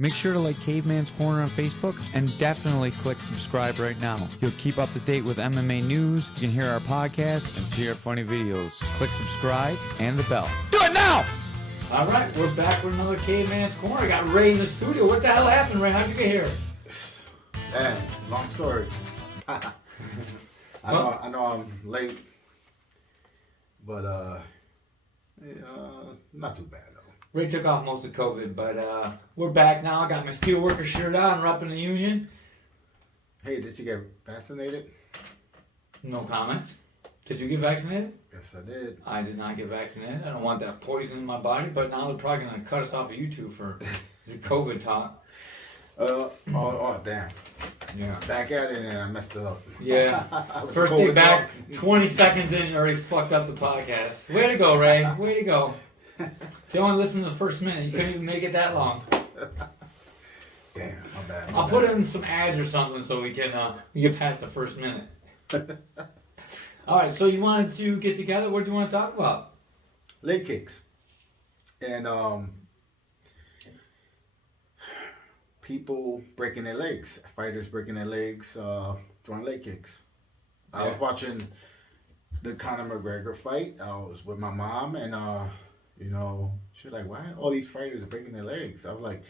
Make sure to like Caveman's Corner on Facebook and definitely click subscribe right now. You'll keep up to date with MMA news, you can hear our podcast, and see our funny videos. Click subscribe and the bell. Do it now! All right, we're back with another Caveman's Corner. I got Ray in the studio. What the hell happened, Ray? How'd you get here? Man, long story. I know I'm late, but not too bad though. Ray took off most of COVID, but we're back now. I got my steelworker shirt on, repping the union. Hey, did you get vaccinated? No comments. Did you get vaccinated? Yes, I did. I did not get vaccinated. I don't want that poison in my body, but now they're probably going to cut us off of YouTube for the COVID talk. Oh, damn. Yeah. Back at it and I messed it up. Yeah. First day back, 20 seconds in, already fucked up the podcast. Way to go, Ray. Way to go. If you only listen to the first minute, you couldn't even make it that long. Damn, my bad. I'll put in some ads or something so we can get past the first minute. All right, so you wanted to get together. What do you want to talk about? Leg kicks. And people breaking their legs. Fighters breaking their legs, throwing leg kicks. I was watching the Conor McGregor fight. I was with my mom and she was like, why are all these fighters breaking their legs? I was like,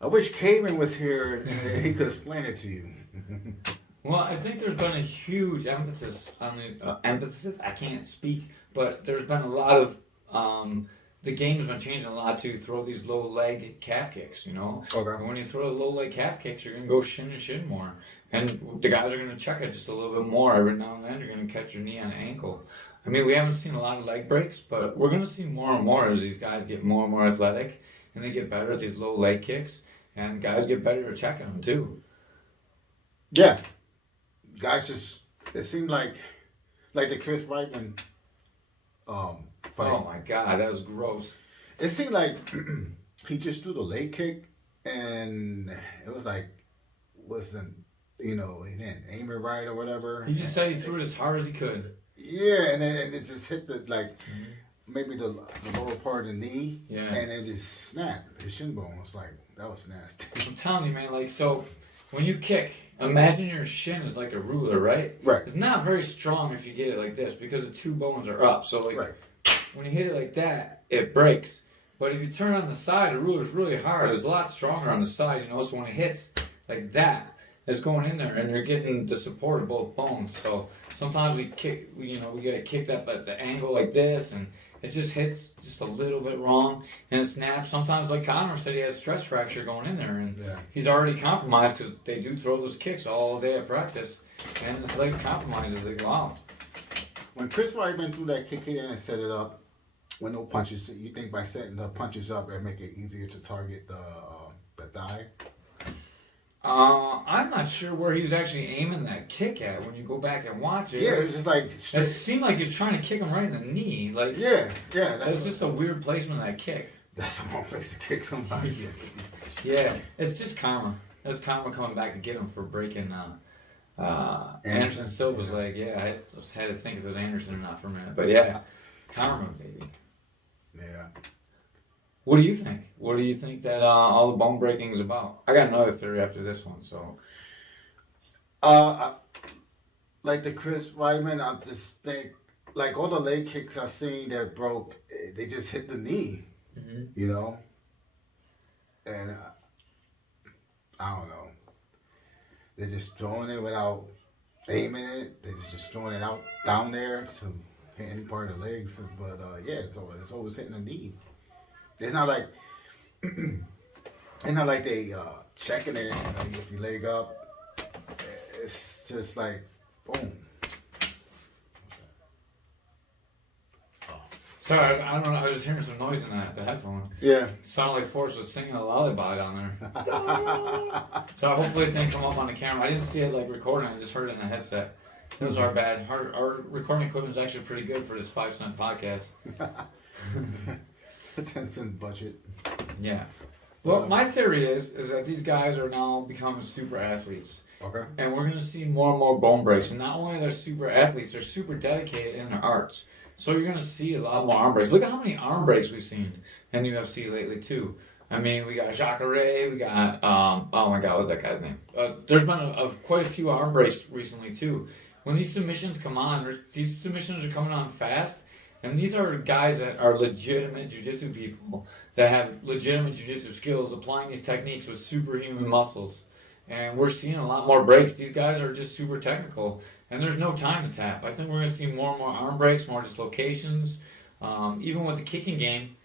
I wish Caveman was here and he could explain it to you. Well, I think there's been a huge emphasis on the I can't speak, but there's been a lot of the game has been changing a lot to throw these low leg calf kicks. Okay. And when you throw the low leg calf kicks, you're gonna go shin to shin more, and the guys are gonna check it just a little bit more every now and then. You're gonna catch your knee on an ankle. I mean, we haven't seen a lot of leg breaks, but we're gonna see more and more as these guys get more and more athletic, and they get better at these low leg kicks, and guys get better at checking them too. Yeah. Guys it seemed like the Chris Weidman fight. Oh my God, that was gross. It seemed like he just threw the leg kick and it was like he didn't aim it right or whatever. He just said he threw it as hard as he could. Yeah, and then it just hit maybe the lower part of the knee. Yeah. And it just snapped. His shin bone was like, that was nasty. I'm telling you, man, so when you kick, imagine your shin is like a ruler, right? Right. It's not very strong if you get it like this because the two bones are up. So when you hit it like that, it breaks. But if you turn on the side, the ruler's really hard. It's a lot stronger on the side, so when it hits like that, it's going in there and you're getting the support of both bones. So sometimes we get kicked up at the angle like this and it just hits just a little bit wrong and it snaps. Sometimes, like Conor said, he has stress fracture going in there and he's already compromised because they do throw those kicks all day at practice and his leg compromises. Like, wow. When Chris Weidman threw that kick in and set it up with no punches, you think by setting the punches up it'd make it easier to target the thigh? I'm not sure where he was actually aiming that kick at when you go back and watch it. Yeah, it's just like... It seemed like he was trying to kick him right in the knee. Like, yeah. That's just a weird placement of that kick. That's the wrong place to kick somebody. Yeah, it's just karma. That's karma coming back to get him for breaking Anderson Silva's leg. Yeah, I just had to think if it was Anderson or not for a minute. But yeah, karma, baby. Yeah. What do you think? What do you think that all the bone breaking is about? I got another theory after this one, so. Like the Chris Weidman, I just think, like all the leg kicks I've seen that broke, they just hit the knee, And I don't know. They're just throwing it without aiming it. They're just throwing it out down there to hit any part of the legs. But it's always hitting the knee. It's not like they checking it. If you leg up, it's just like boom. Sorry, I don't know. I was just hearing some noise in the headphone. Yeah. It sounded like Forrest was singing a lullaby down there. So hopefully it didn't come up on the camera. I didn't see it recording. I just heard it in the headset. It was our bad. Our recording equipment is actually pretty good for this 5-cent podcast. 10-cent budget. Yeah. Well, my theory is that these guys are now becoming super athletes. Okay. And we're going to see more and more bone breaks. And not only are they super athletes, they're super dedicated in their arts. So you're going to see a lot more arm breaks. Look at how many arm breaks we've seen in the UFC lately, too. I mean, we got Jacare, we got, oh my God, what's that guy's name? There's been quite a few arm breaks recently, too. When these submissions come on, these submissions are coming on fast, and these are guys that are legitimate jiu-jitsu people that have legitimate jiu-jitsu skills applying these techniques with superhuman muscles. And we're seeing a lot more breaks. These guys are just super technical, and there's no time to tap. I think we're going to see more and more arm breaks, more dislocations. Even with the kicking game,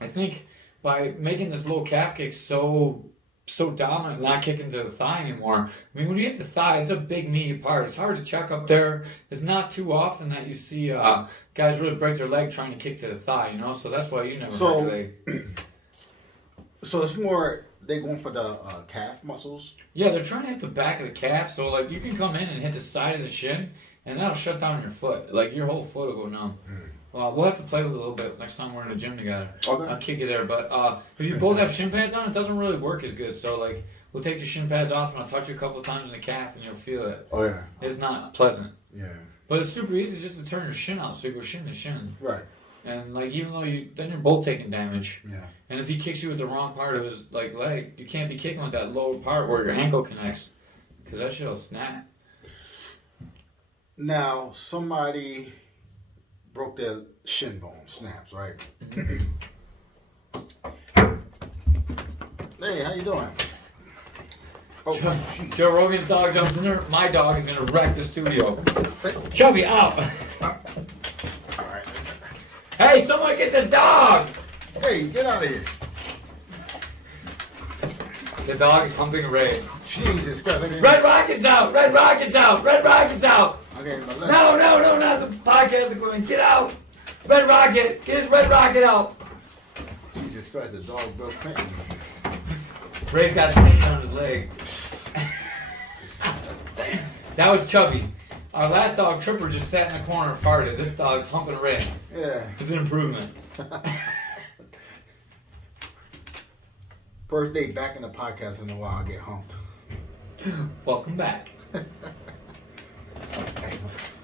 I think by making this low calf kick so dominant, not kicking to the thigh anymore. I mean, when you hit the thigh, it's a big meaty part. It's hard to check up there. It's not too often that you see guys really break their leg trying to kick to the thigh, you know? So that's why you never break your leg. So it's more, they going for the calf muscles? Yeah, they're trying to hit the back of the calf. So, like, you can come in and hit the side of the shin, and that'll shut down your foot. Like, your whole foot will go numb. Well, we'll have to play with it a little bit next time we're in the gym together. Okay. I'll kick you there. But if you both have shin pads on, it doesn't really work as good. So, like, we'll take the shin pads off, and I'll touch you a couple times in the calf, and you'll feel it. Oh, yeah. It's not pleasant. Yeah. But it's super easy just to turn your shin out, so you go shin to shin. Right. And, like, even though then you're both taking damage. Yeah. And if he kicks you with the wrong part of his, like, leg, you can't be kicking with that lower part where your ankle connects, because that shit'll snap. Now, somebody broke their shin bone, snaps, right? Hey, how you doing? Oh, Joe Rogan's dog jumps in there. My dog is gonna wreck the studio. Chubby, out! All right. Hey, someone get the dog! Hey, get out of here! The dog is humping Ray. Jesus Christ! Red Rocket's out! Red Rocket's out! Red Rocket's out! Okay, no, not the podcast equipment. Get out! Red Rocket! Get his Red Rocket out! Jesus Christ, the dog broke pain. Ray's got stains on his leg. That was Chubby. Our last dog, Tripper, just sat in the corner and farted. This dog's humping Ray. Yeah. It's an improvement. First day back in the podcast in a while, I get humped. Welcome back.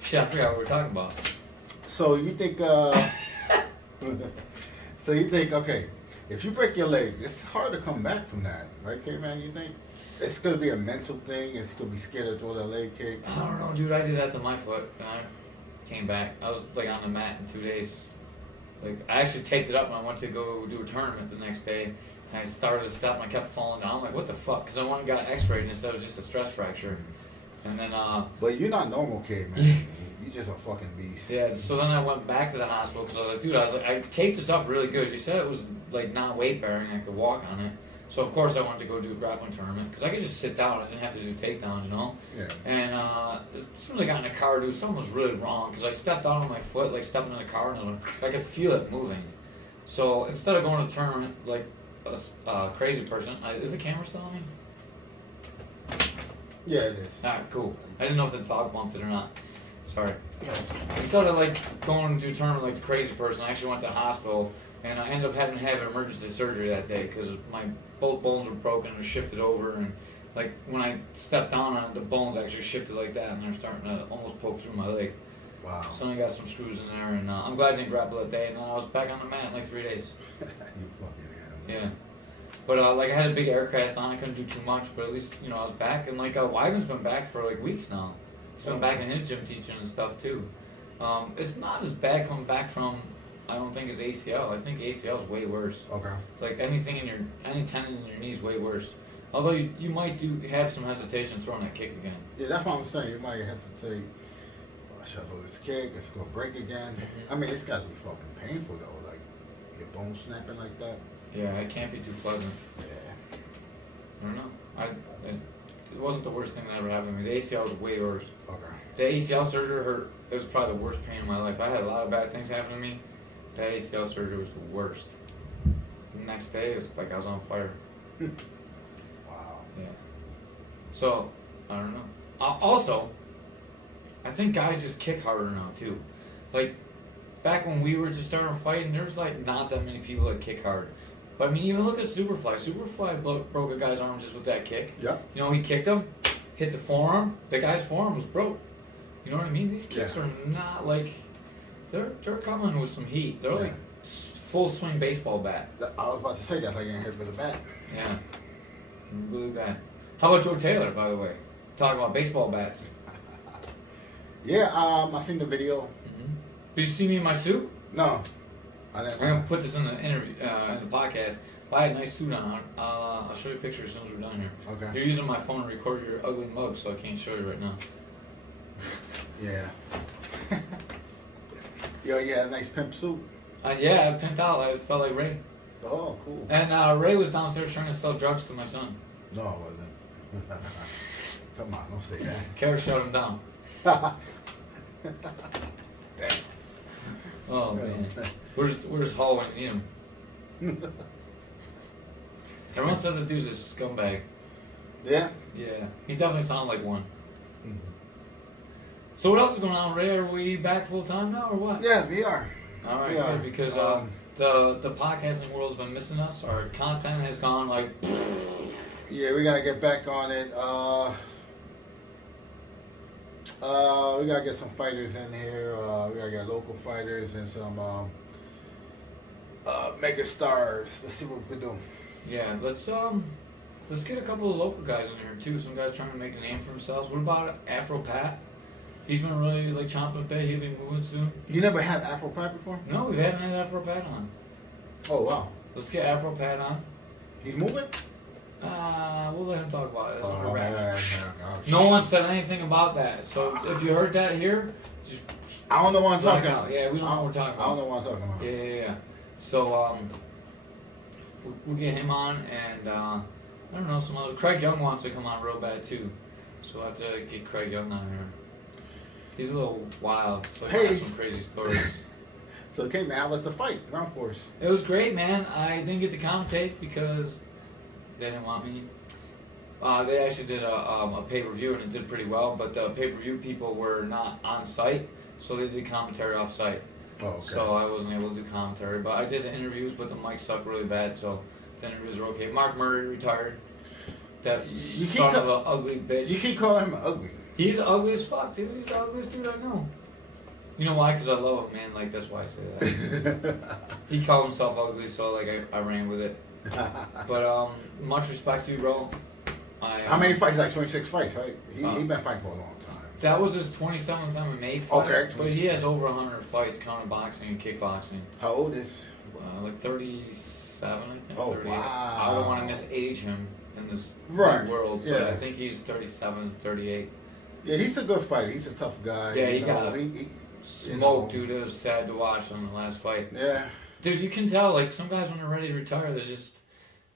Shit, I forgot what we were talking about. So you think, okay, if you break your leg, it's hard to come back from that, right, Caveman? You think it's gonna be a mental thing? It's gonna be scared to throw that leg kick? I don't know, dude. I did that to my foot, and I came back. I was like on the mat in 2 days. Like I actually taped it up, and I went to go do a tournament the next day. And I started to step, and I kept falling down. I'm like, what the fuck? Because I went and got an X-ray, and it said it was just a stress fracture. And then, but you're not normal, Caveman. You're just a fucking beast. Yeah. So then I went back to the hospital because I was like, I taped this up really good. You said it was like not weight bearing. I could walk on it. So of course I wanted to go do a grappling tournament because I could just sit down. I didn't have to do takedowns, you know. Yeah. And as soon as I got in the car, dude, something was really wrong because I stepped out on my foot, like stepping in the car, and I could feel it moving. So instead of going to the tournament like a crazy person, is the camera still on me? Yeah, it is. Alright, cool. I didn't know if the dog bumped it or not. Sorry. Instead of like going to a tournament like the crazy person, I actually went to the hospital and I ended up having to have an emergency surgery that day because both bones were broken and shifted over, and like when I stepped down on it, the bones actually shifted like that and they're starting to almost poke through my leg. Wow. So I got some screws in there, and I'm glad I didn't grapple that day, and then I was back on the mat in like 3 days. You fucking animal. Yeah. But like I had a big air cast on, I couldn't do too much, but at least I was back, and like Wyman's been back for like weeks now. He's been back in his gym teaching and stuff too. It's not as bad coming back from, I don't think, as ACL. I think ACL is way worse. Okay. It's like any tendon in your knee is way worse. Although you might have some hesitation throwing that kick again. Yeah, that's what I'm saying. You might hesitate. Should I throw this kick? It's gonna break again. Mm-hmm. I mean, it's gotta be fucking painful though. Like your bone snapping like that. Yeah, it can't be too pleasant. Yeah. I don't know. It wasn't the worst thing that ever happened to me. The ACL was way worse. Okay. The ACL surgery hurt. It was probably the worst pain in my life. I had a lot of bad things happen to me. The ACL surgery was the worst. The next day, it was like I was on fire. Wow. Yeah. So, I don't know. Also, I think guys just kick harder now, too. Like, back when we were just starting fighting, there's like not that many people that kick hard. But I mean, even look at Superfly. Superfly broke a guy's arm just with that kick. Yeah. He kicked him, hit the forearm. The guy's forearm was broke. You know what I mean? These kicks are not like they're coming with some heat. They're like full swing baseball bat. I was about to say that's like getting hit with a bat. Yeah, really bad. How about Joe Taylor, by the way? Talking about baseball bats. Yeah, I seen the video. Mm-hmm. Did you see me in my suit? No, I didn't. I'm gonna put this in the interview, in the podcast. If I had a nice suit on, I'll show you a picture as soon as we're done here. Okay. You're using my phone to record your ugly mug, so I can't show you right now. Yeah. Yo, yeah, nice pimp suit. Yeah, I pimped out. I felt like Ray. Oh, cool. And Ray was downstairs trying to sell drugs to my son. No, I wasn't. Come on, don't say that. Kara shut him down. Oh man, where's Hall when you need him? Everyone says the dude's a scumbag. Yeah. Yeah, he definitely sounds like one. Mm-hmm. So what else is going on, Ray? Are we back full time now, or what? Yeah, we are. All right, we good, are. because the podcasting world has been missing us. Our content has gone like. Yeah, we gotta get back on it. We gotta get some fighters in here. We gotta get local fighters and some mega stars. Let's see what we can do. Yeah, let's get a couple of local guys in here too. Some guys trying to make a name for themselves. What about Afro Pat? He's been really like chomping a bit. He'll be moving soon. You never had Afro Pat before? No, we haven't had Afro Pat on. Oh wow. Let's get Afro Pat on. He's moving? We'll let him talk about it. That's Oh, a wrap. man. No one said anything about that. So if you heard that here, just I don't know what I'm talk talking out. about. Yeah, we don't know what we're talking I don't about. know what I'm talking about. Yeah. So we'll get him on, and I don't know, some other. Craig Young wants to come on real bad too, so I have to get Craig Young on here. He's a little wild, so he has some crazy stories. So, okay, man, how was the fight, Ground Force? It was great, man. I didn't get to commentate because they didn't want me. They actually did a pay-per-view, and it did pretty well, but the pay-per-view people were not on site, so they did commentary off-site. Oh, okay. So I wasn't able to do commentary, but I did the interviews, but the mic sucked really bad, so the interviews were okay. Mark Murray retired. That son of an ugly bitch. You keep calling him ugly. He's ugly as fuck, dude. He's the ugliest dude I know. You know why? Because I love him, man. Like, that's why I say that. He called himself ugly, so, like, I ran with it. But, much respect to you, bro. How many fights? Like 26 fights, right? He been fighting for a long time. That was his 27th MMA fight. Okay. But he has over 100 fights, counting boxing and kickboxing. How old is? Like 37, I think. Oh, 38. wow. I don't want to misage him in this world, yeah. but I think he's 37, 38. Yeah, he's a good fighter. He's a tough guy. Yeah, he got smoked, dude. It was sad to watch on the last fight. Yeah. Dude, you can tell, like, some guys when they're ready to retire, they're just,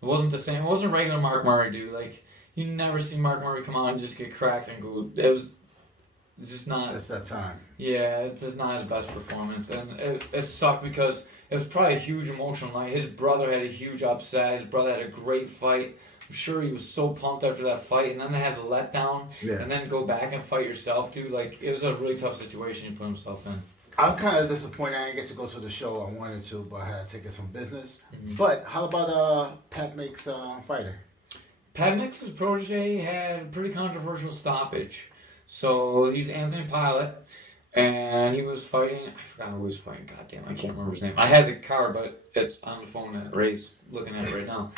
it wasn't the same. It wasn't regular Mark Murray, dude. Like, you never see Mark Murray come out and just get cracked and go. It's just not. It's that time. Yeah, it's just not his best performance, and it sucked because it was probably a huge emotional night. His brother had a huge upset. His brother had a great fight. I'm sure he was so pumped after that fight, and then they had the letdown, and then go back and fight yourself, dude. Like, it was a really tough situation he put himself in. I'm kind of disappointed I didn't get to go to the show. I wanted to, but I had to take care of some business. Mm-hmm. But how about Pat Mick's fighter? Pat Mick's protege had a pretty controversial stoppage. So he's Anthony Pilot, and he was fighting. I forgot who he was fighting. Goddamn, I can't remember his name. I had the card, but it's on the phone that Ray's looking at it right now.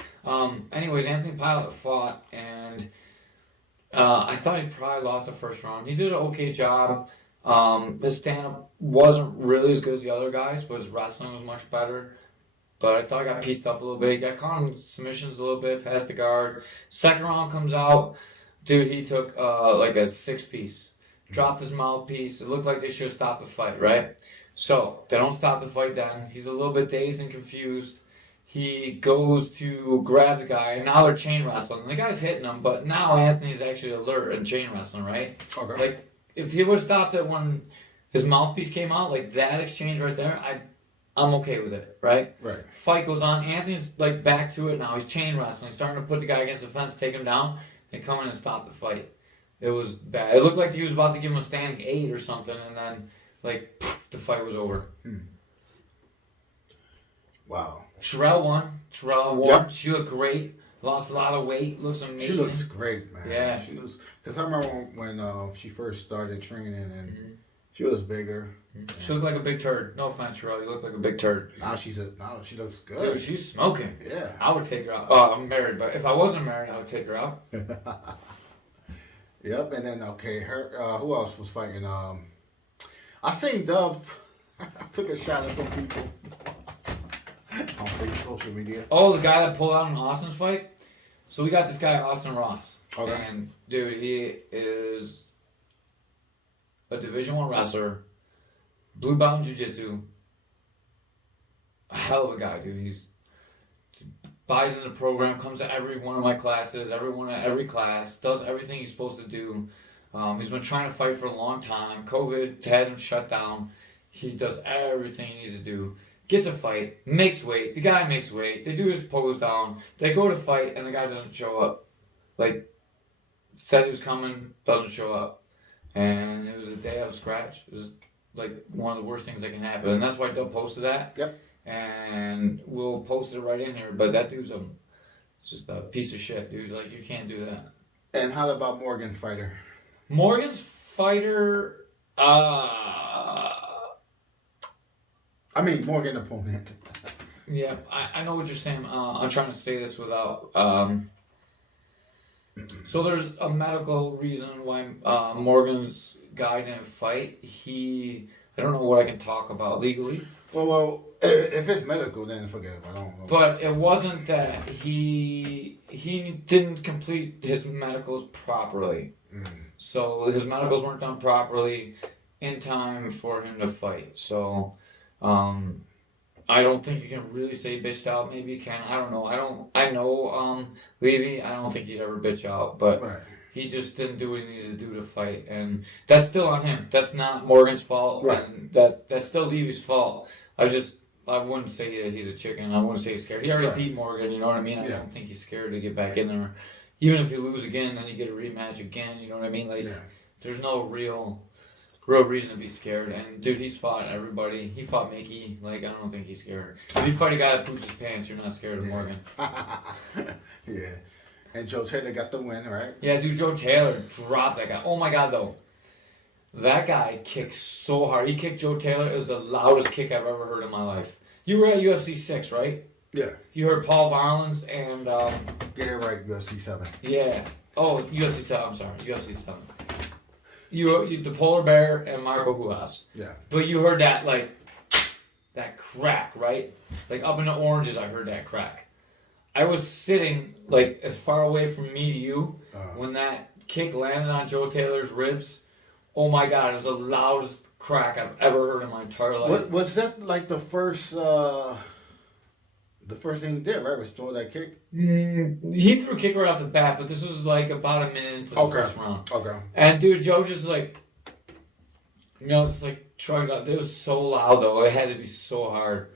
Anyways, Anthony Pilot fought, and I thought he probably lost the first round. He did an okay job. His stand-up wasn't really as good as the other guys, but his wrestling was much better. But I thought I got pieced up a little bit. He got caught in submissions a little bit, past the guard. Second round comes out. Dude, he took like a 6-piece. Dropped his mouthpiece. It looked like they should have stopped the fight, right? So, they don't stop the fight then. He's a little bit dazed and confused. He goes to grab the guy, and now they're chain wrestling. The guy's hitting him, but now Anthony's actually alert in chain wrestling, right? Okay. Like, if he would have stopped it when his mouthpiece came out, like that exchange right there, I'm okay with it, right? Right. Fight goes on. Anthony's like back to it now. He's chain wrestling, starting to put the guy against the fence, take him down, and come in and stop the fight. It was bad. It looked like he was about to give him a standing 8 or something, and then like the fight was over. Wow. Sherelle won. Yep. She looked great. Lost a lot of weight. Looks amazing. She looks great, man. Yeah. She looks. Because I remember when she first started training, and She was bigger. She looked like a big turd. No offense, Cheryl. You look like a big turd. Now she looks good. Dude, she's smoking. Yeah. I would take her out. Oh, I'm married, but if I wasn't married, I would take her out. Yep, and then her. Who else was fighting? I seen Dub. I took a shot at some people on social media. Oh, the guy that pulled out in Austin's fight. So we got this guy Austin Ross, and dude, he is a Division I wrestler, blue belt in jiu-jitsu. A hell of a guy, dude. He's buys into the program, comes to every one of my classes, every class, does everything he's supposed to do. He's been trying to fight for a long time. COVID had him shut down. He does everything he needs to do. Gets a fight, makes weight. The guy makes weight. They do his pose down. They go to fight, and the guy doesn't show up. Like, said he was coming, doesn't show up. And it was a day of scratch. It was like one of the worst things that can happen. And that's why Doug posted that. Yep. And we'll post it right in here. But that dude's just a piece of shit, dude. Like, you can't do that. And how about Morgan fighter? Morgan's fighter, Morgan opponent. Yeah, I know what you're saying. I'm trying to say this without. So there's a medical reason why Morgan's guy didn't fight. I don't know what I can talk about legally. Well, if it's medical, then forget it. I don't know. But it wasn't that he didn't complete his medicals properly. So his medicals weren't done properly in time for him to fight. So I don't think you can really say bitched out. Maybe you can. I don't know. I know Levy. I don't think he'd ever bitch out, but he just didn't do what he needed to do to fight, and that's still on him. That's not Morgan's fault, and that's still Levy's fault. I wouldn't say that he's a chicken. I wouldn't say he's scared. He already beat Morgan. You know what I mean? I don't think he's scared to get back in there. Even if you lose again, then you get a rematch again. You know what I mean? Like, there's no real reason to be scared. And dude, he's fought everybody. He fought Mickey. Like, I don't think he's scared. If you fight a guy that poops his pants, you're not scared of Morgan. Yeah. And Joe Taylor got the win, right? Yeah, dude, Joe Taylor dropped that guy. Oh my God, though. That guy kicked so hard. He kicked Joe Taylor. It was the loudest kick I've ever heard in my life. You were at UFC 6, right? Yeah. You heard Paul Varlins and... Get it right, UFC 7. Yeah. Oh, UFC 7. I'm sorry. UFC 7. You the Polar Bear and Marco Huas. Yeah. But you heard that, like, that crack, right? Like, up in the oranges, I heard that crack. I was sitting, like, as far away from me to you when that kick landed on Joe Taylor's ribs. Oh, my God. It was the loudest crack I've ever heard in my entire life. Was that, like, the first thing he did, right? Was throw that kick? He threw a kick right off the bat, but this was, like, about a minute into the first round. Okay. And, dude, Joe just, like, just, like, shrugged out. It was so loud, though. It had to be so hard.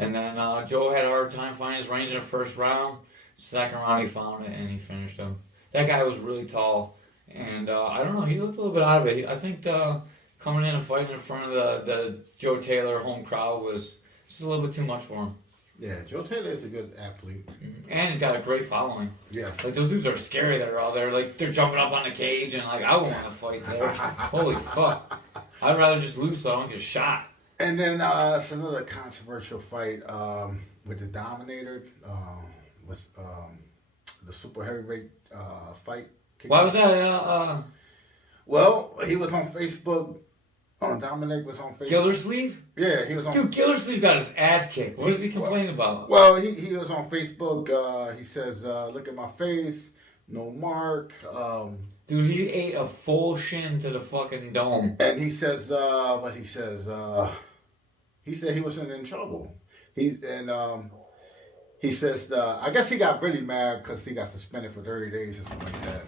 And then Joe had a hard time finding his range in the first round. Second round, he found it, and he finished him. That guy was really tall. And I don't know, he looked a little bit out of it. I think coming in and fighting in front of the Joe Taylor home crowd was just a little bit too much for him. Yeah, Joe Taylor is a good athlete. And he's got a great following. Yeah. Like, those dudes are scary that are out there. Like, they're jumping up on the cage, and, like, I wouldn't want to fight there. Holy fuck. I'd rather just lose so I don't get shot. And then it's another controversial fight with the Dominator. Was the super heavyweight fight. Why was that? Well, he was on Facebook. Dominic was on Facebook. Gildersleeve? Yeah, he was on. Dude, Gildersleeve got his ass kicked. What is he complaining about? Well, he was on Facebook. He says, "Look at my face, no mark." Dude, he ate a full shin to the fucking dome. And he says, what he says? He said he wasn't in trouble. He says, I guess he got really mad because he got suspended for 30 days or something like that.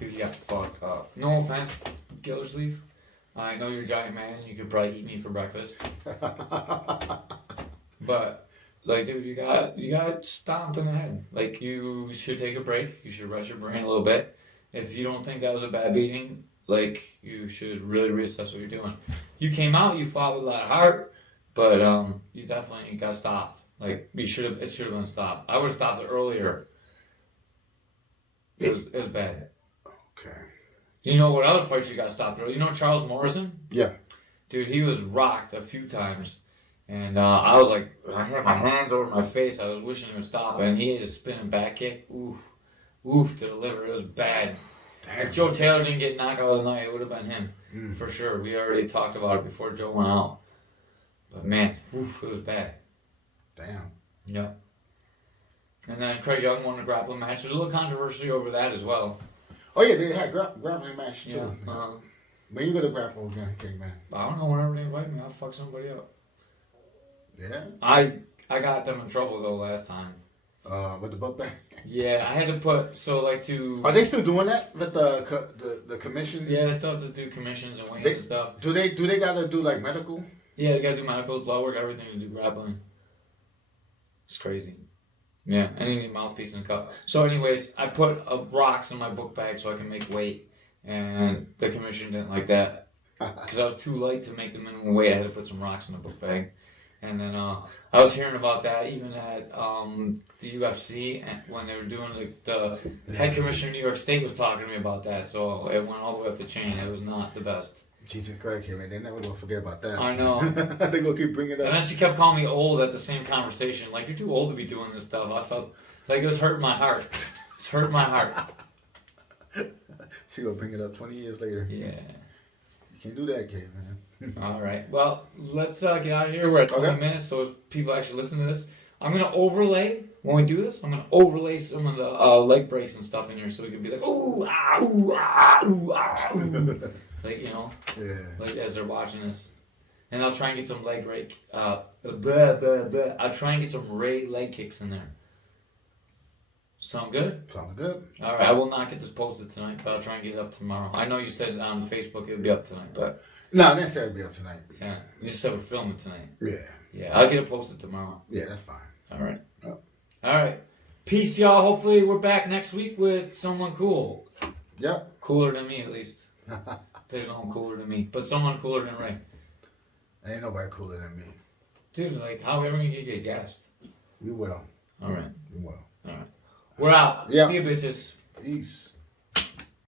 Dude, he got fucked up. No offense, Gildersleeve. I know you're a giant man. You could probably eat me for breakfast. But, like, dude, you got stomped in the head. Like, you should take a break. You should rest your brain a little bit. If you don't think that was a bad beating, like, you should really reassess what you're doing. You came out, you fought with a lot of heart, but you definitely got stopped. Like, it should have been stopped. I would have stopped it earlier. It was bad. Okay. You know what other fights you got stopped? You know Charles Morrison? Yeah. Dude, he was rocked a few times. And I was like, I had my hands over my face. I was wishing he would stop. And he had a spinning back kick. Oof, to the liver. It was bad. Damn. If Joe Taylor didn't get knocked out of the night, it would have been him. For sure. We already talked about it before Joe went out. But man, it was bad. Damn. Yeah. And then Craig Young won the grappling match. There's a little controversy over that as well. Oh yeah, they had grappling match too. Yeah. When you go to grapple again, Caveman? I don't know. Whenever they invite me, I'll fuck somebody up. Yeah. I got them in trouble though last time. With the book bag. Yeah, I had to put to. Are they still doing that with the commission? Yeah, they still have to do commissions and weigh and stuff. Do they gotta do like medical? Yeah, they gotta do medical, blood work, everything to do grappling. It's crazy. Yeah, and you need mouthpiece and cup. So, anyways, I put rocks in my book bag so I can make weight, and the commission didn't like that because I was too light to make the minimum weight. I had to put some rocks in the book bag, and then I was hearing about that even at the UFC when they were doing the head commissioner of New York State was talking to me about that. So it went all the way up the chain. It was not the best. Jesus Christ, man, they never gonna forget about that. I know. They gonna keep bringing it up. And then she kept calling me old at the same conversation. Like, you're too old to be doing this stuff. I felt like it was hurting my heart. It's hurting my heart. She gonna bring it up 20 years later. Yeah. You can't do that, kid, man. All right. Well, let's get out of here. We're at 20 minutes, so if people actually listen to this, I'm gonna overlay when we do this. I'm gonna overlay some of the leg breaks and stuff in here, so we can be like, ooh, ah, ooh, ah, ooh, ah, ooh. Like, you know, like as they're watching this. And I'll try and get some leg break. I'll try and get some Ray leg kicks in there. Sound good? Sounds good. All right. I will not get this posted tonight, but I'll try and get it up tomorrow. I know you said on Facebook it would be up tonight, but... No, they said it would be up tonight. Yeah. We just said we're filming tonight. Yeah. Yeah, I'll get it posted tomorrow. Yeah, that's fine. All right. Oh. All right. Peace, y'all. Hopefully we're back next week with someone cool. Yep. Cooler than me, at least. There's no one cooler than me, but someone cooler than Ray. Ain't nobody cooler than me. Dude, like, how ever you get gassed? We will. All right. We will. All right. We're out. Yep. See you, bitches. Peace.